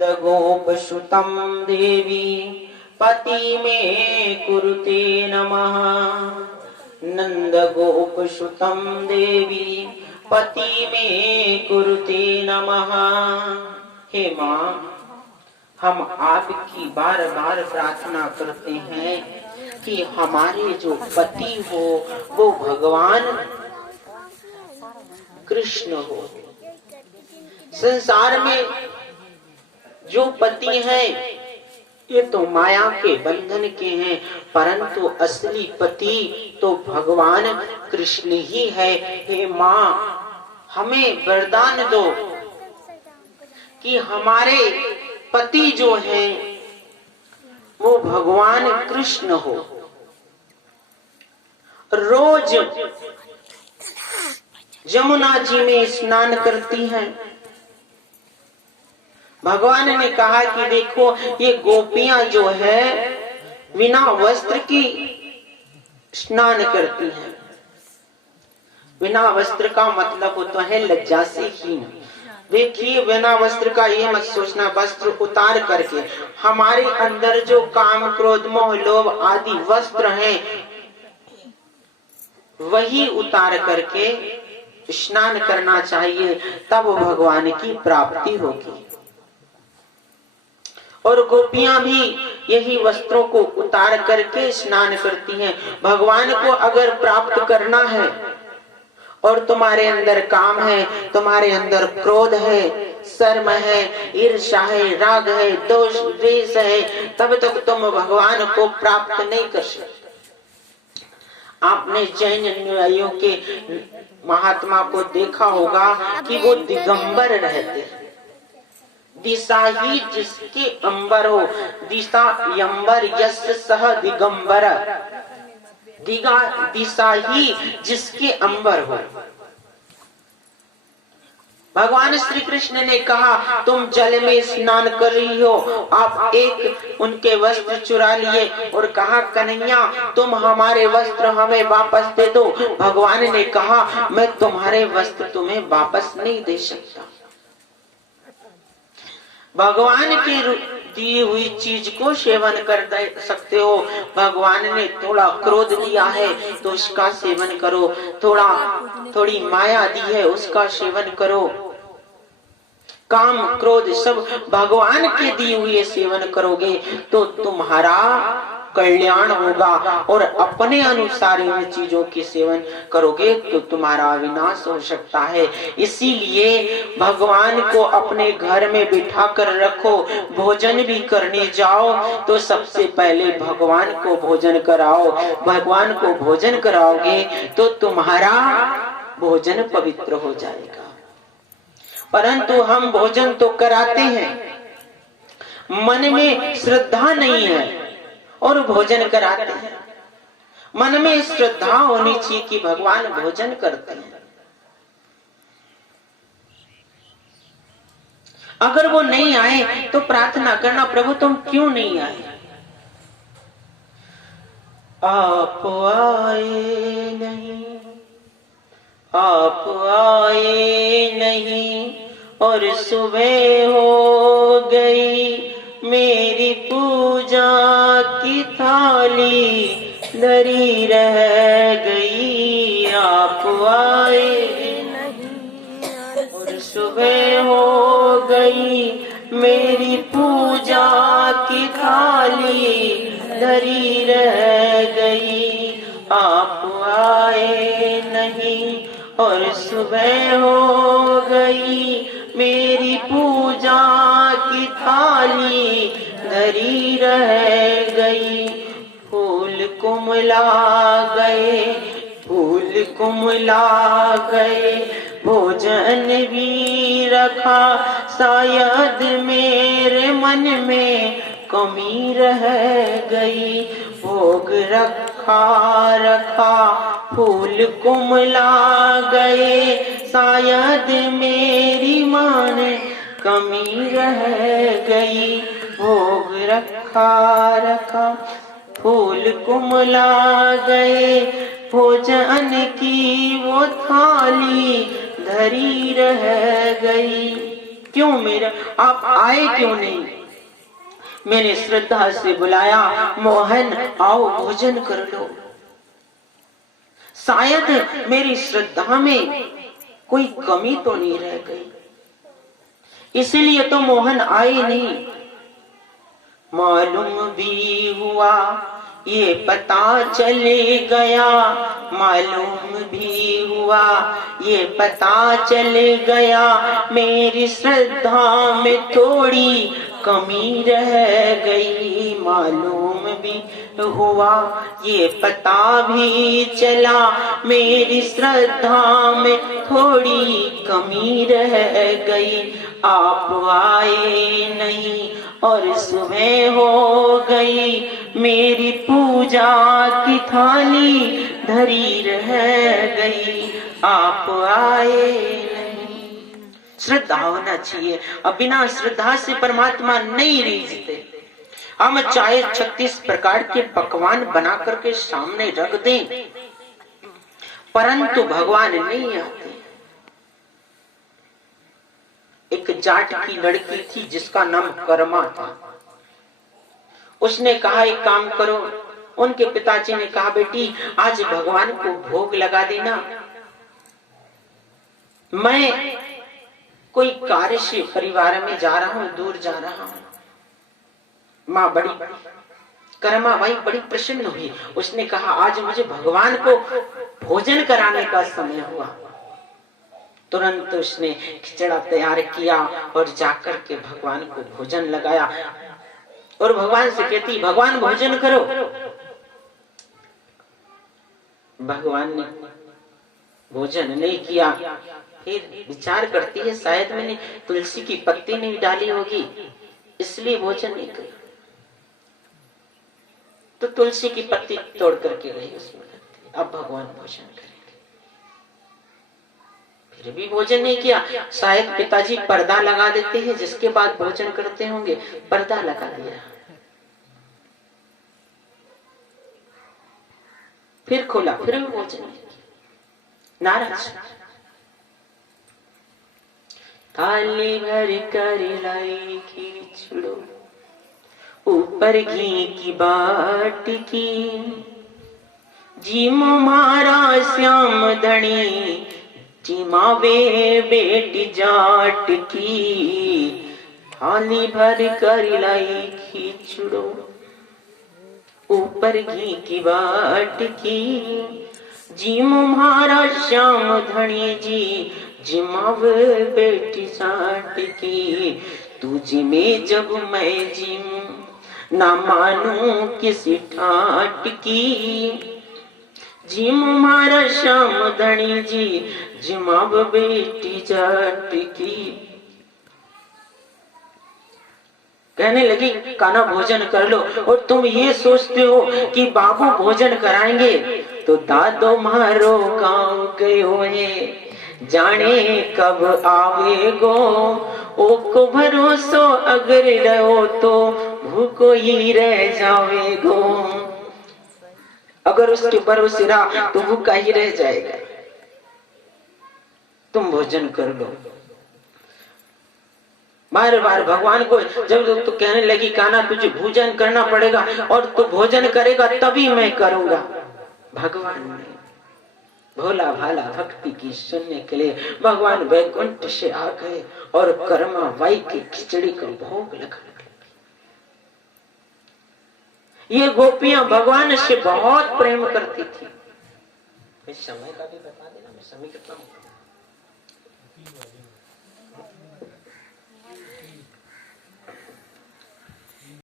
गोपसुतं देवी पति में कुरुते नमः। नंद गोपसुतं देवी पति में कुरुते नमः। हे माँ, हम आपकी बार बार प्रार्थना करते हैं कि हमारे जो पति हो वो भगवान कृष्ण हो। संसार में जो पति हैं ये तो माया के बंधन के हैं, परंतु असली पति तो भगवान कृष्ण ही है। हे माँ, हमें वरदान दो कि हमारे पति जो हैं वो भगवान कृष्ण हो। रोज यमुना जी में स्नान करती हैं। भगवान ने कहा कि देखो ये गोपियां जो है बिना वस्त्र की स्नान करती हैं। बिना वस्त्र का मतलब होता है लज्जा से हीन। देखिए, बिना वस्त्र का ये मत सोचना, वस्त्र उतार करके हमारे अंदर जो काम क्रोध मोह लोभ आदि वस्त्र हैं वही उतार करके स्नान करना चाहिए, तब भगवान की प्राप्ति होगी। और गोपियां भी यही वस्त्रों को उतार करके स्नान करती हैं। भगवान को अगर प्राप्त करना है और तुम्हारे अंदर काम है, तुम्हारे अंदर क्रोध है, शर्म है, ईर्ष्या है, राग है, दोष द्वेष है, तब तक तुम भगवान को प्राप्त नहीं कर सकते। आपने जैन अनुयायियों के महात्मा को देखा होगा कि वो दिगंबर रहते हैं। दिशा ही जिसके अंबर हो, दिशा यंबर यश सह दिगंबर, दिशा ही जिसके अंबर हो। भगवान श्री कृष्ण ने कहा तुम जल में स्नान कर रही हो, आप एक उनके वस्त्र चुरा लिए और कहा कन्हैया तुम हमारे वस्त्र हमें वापस दे दो। भगवान ने कहा मैं तुम्हारे वस्त्र तुम्हें वापस नहीं दे सकता। भगवान की दी हुई चीज को सेवन कर सकते हो। भगवान ने थोड़ा क्रोध दिया है तो उसका सेवन करो, थोड़ी माया दी है उसका सेवन करो। काम क्रोध सब भगवान के दिए हुए सेवन करोगे तो तुम्हारा कल्याण होगा, और अपने अनुसार इन चीजों के सेवन करोगे तो तुम्हारा विनाश हो सकता है। इसीलिए भगवान को अपने घर में बिठा कर रखो। भोजन भी करने जाओ तो सबसे पहले भगवान को भोजन कराओ। भगवान को भोजन कराओगे तो तुम्हारा भोजन पवित्र हो जाएगा। परंतु हम भोजन तो कराते हैं, मन में श्रद्धा नहीं है और भोजन कराते हैं। मन में श्रद्धा होनी चाहिए कि भगवान भोजन करते हैं। अगर वो नहीं आए तो प्रार्थना करना, प्रभु तुम क्यों नहीं आए? आप आए नहीं, आप आए नहीं, और सुबह हो गई मेरी पूजा की थाली धरी रह गई। आप आए नहीं और सुबह हो गई मेरी पूजा की थाली धरी रह गई। आप आए नहीं और सुबह हो गई मेरी पूजा की थाली धरी रह गई। फूल कुमला गए, फूल कुमला गए, भोजन भी रखा, शायद मेरे मन में कमी रह गई। भोग रखा रखा, फूल कुमला गए, शायद मेरी मान कमी रह गई। भोग रखा रखा, फूल कुमला गए, भोजन की वो थाली धरी रह गई। क्यों मेरा आप आए क्यों नहीं? मैंने श्रद्धा से बुलाया, मोहन आओ भोजन कर लो। शायद मेरी श्रद्धा में कोई कमी तो नहीं रह गई, इसलिए तो मोहन आए नहीं। मालूम भी हुआ ये पता चले गया, मालूम भी हुआ ये पता चले गया, मेरी श्रद्धा में थोड़ी कमी रह गई। मालूम भी हुआ ये पता भी चला, मेरी श्रद्धा में थोड़ी कमी रह गई। आप आए नहीं और सुबह हो गई, मेरी पूजा की थाली धरी रह गई। आप आए नहीं। श्रद्धा होना चाहिए, अब बिना श्रद्धा से परमात्मा नहीं रीझते। हम चाहे 36 प्रकार के पकवान बना करके सामने रख दें, परंतु भगवान नहीं आते। एक जाट की लड़की थी जिसका नाम कर्मा था। उसने कहा एक काम करो, उनके पिताजी ने कहा बेटी आज भगवान को भोग लगा देना, मैं कोई कार्य से परिवार में जा रहा हूं, दूर जा रहा हूं। माँ बड़ी कर्मा भाई बड़ी प्रसन्न हुई। उसने कहा आज मुझे भगवान को भोजन कराने का समय हुआ। तुरंत उसने खिचड़ा तैयार किया और जाकर के भगवान को भोजन लगाया और भगवान से कहती भगवान भोजन करो। भगवान ने भोजन नहीं किया। फिर विचार करती है शायद मैंने तुलसी की पत्ती नहीं डाली होगी इसलिए भोजन नहीं किया। तो तुलसी की पत्ती तोड़ करके गई उसमें, अब भगवान भोजन करेंगे। फिर भी भोजन नहीं किया। शायद पिताजी पर्दा लगा देते हैं जिसके बाद भोजन करते होंगे, पर्दा लगा दिया। फिर खोला, फिर भी भोजन नहीं किया। नाराज। थाली भर कर लाई खिचड़ो, ऊपर घी की बाट की, जीम मारा श्याम धनी, जीमावे बेटी जाट की। थाली भर कर लाई खिचड़ो, ऊपर घी की बाट की, जीम मारा श्याम धनी जी, जिमाव बेटी जाट की। तू जिमे जब मैं जिमूं, ना मानू किसी ठाट की। जिम मारा श्याम धनी जी, जिमाव बेटी जाट की। कहने लगी काना भोजन कर लो, और तुम ये सोचते हो कि बाबू भोजन कराएंगे तो दादो मारो गाँव गयो है, जाने कब आवेगो। ओको भरोसो अगर रहो तो भूखो ही रह जावेगो। अगर उसके भरोसे रहा तो भूखा ही रह जाएगा। तुम भोजन कर लो। बार बार भगवान को जब तो कहने लगी काना तुझे भोजन करना पड़ेगा और तू भोजन करेगा तभी मैं करूंगा। भगवान ने भोला भाला भक्ति की सुनने के लिए भगवान वैकुंठ से आ गए और कर्मा बाई की खिचड़ी को भोग लगा। ये गोपियां भगवान से बहुत प्रेम करती थी। समय का भी बता देना, मैं समय कितना